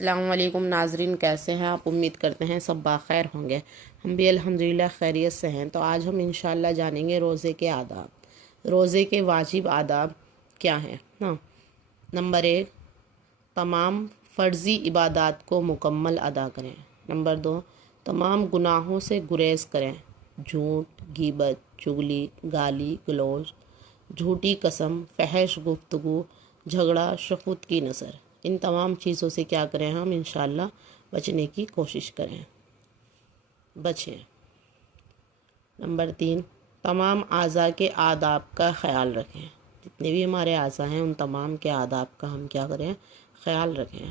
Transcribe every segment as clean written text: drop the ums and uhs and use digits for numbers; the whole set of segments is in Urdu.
السلام علیکم ناظرین، کیسے ہیں آپ؟ امید کرتے ہیں سب بخیر ہوں گے۔ ہم بھی الحمدللہ خیریت سے ہیں۔ تو آج ہم انشاءاللہ جانیں گے روزے کے آداب، روزے کے واجب آداب کیا ہیں نا۔ نمبر 1، تمام فرضی عبادات کو مکمل ادا کریں۔ نمبر 2، تمام گناہوں سے گریز کریں، جھوٹ، غیبت، چغلی، گالی گلوچ، جھوٹی قسم، فحش گفتگو، جھگڑا، شفوت کی نظر، ان تمام چیزوں سے کیا کریں؟ ہم انشاءاللہ بچنے کی کوشش کریں، بچیں۔ نمبر 3، تمام اعضاء کے آداب کا خیال رکھیں۔ جتنے بھی ہمارے اعضاء ہیں ان تمام کے آداب کا ہم کیا کریں؟ خیال رکھیں۔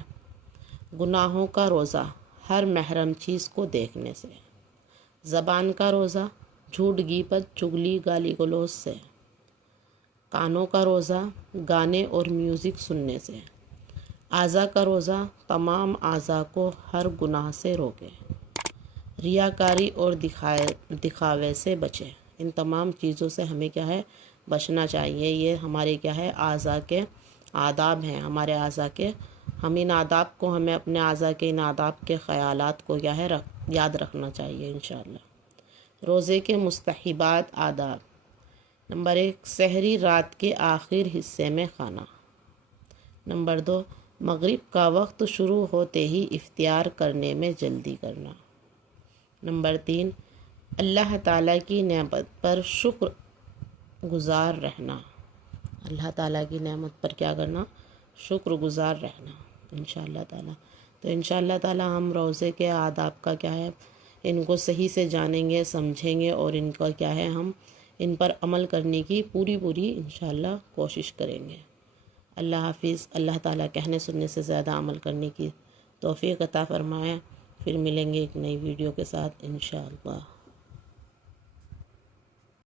گناہوں کا روزہ ہر محرم چیز کو دیکھنے سے۔ زبان کا روزہ جھوٹ، غیبت، چغلی، گالی گلوچ سے۔ کانوں کا روزہ گانے اور میوزک سننے سے۔ اعضاء کا روزہ تمام اعضاء کو ہر گناہ سے روکے۔ ریاکاری اور دکھاوے سے بچے۔ ان تمام چیزوں سے ہمیں کیا ہے؟ بچنا چاہیے۔ یہ ہمارے کیا ہے؟ اعضاء کے آداب ہیں، ہمارے اعضاء کے۔ ہم ان آداب کو، ہمیں اپنے اعضاء کے ان آداب کے خیالات کو کیا ہے؟ یاد رکھنا چاہیے انشاءاللہ۔ روزے کے مستحبات آداب۔ نمبر 1، سحری رات کے آخر حصے میں کھانا۔ نمبر 2، مغرب کا وقت شروع ہوتے ہی افطار کرنے میں جلدی کرنا۔ نمبر 3، اللہ تعالیٰ کی نعمت پر شکر گزار رہنا۔ اللہ تعالیٰ کی نعمت پر کیا کرنا؟ شکر گزار رہنا انشاءاللہ تعالیٰ۔ تو انشاءاللہ تعالیٰ ہم روزے کے آداب کا کیا ہے؟ ان کو صحیح سے جانیں گے، سمجھیں گے، اور ان کا کیا ہے؟ ہم ان پر عمل کرنے کی پوری انشاءاللہ کوشش کریں گے۔ اللہ حافظ۔ اللہ تعالیٰ کہنے سننے سے زیادہ عمل کرنے کی توفیق عطا فرمائے۔ پھر ملیں گے ایک نئی ویڈیو کے ساتھ انشاءاللہ۔